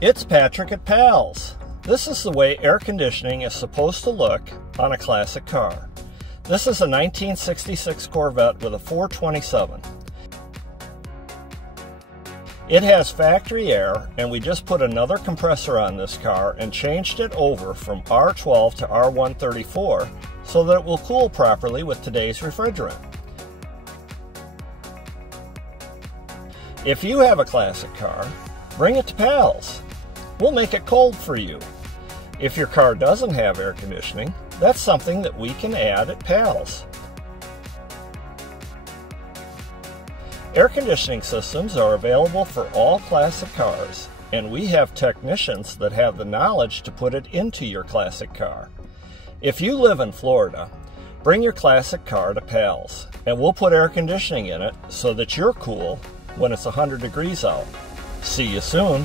It's Patrick at PALS. This is the way air conditioning is supposed to look on a classic car. This is a 1966 Corvette with a 427. It has factory air, and we just put another compressor on this car and changed it over from R12 to R134 so that it will cool properly with today's refrigerant. If you have a classic car, bring it to PALS. We'll make it cold for you. If your car doesn't have air conditioning, that's something that we can add at PALS. Air conditioning systems are available for all classic cars, and we have technicians that have the knowledge to put it into your classic car. If you live in Florida, bring your classic car to PALS, and we'll put air conditioning in it so that you're cool when it's 100 degrees out. See you soon.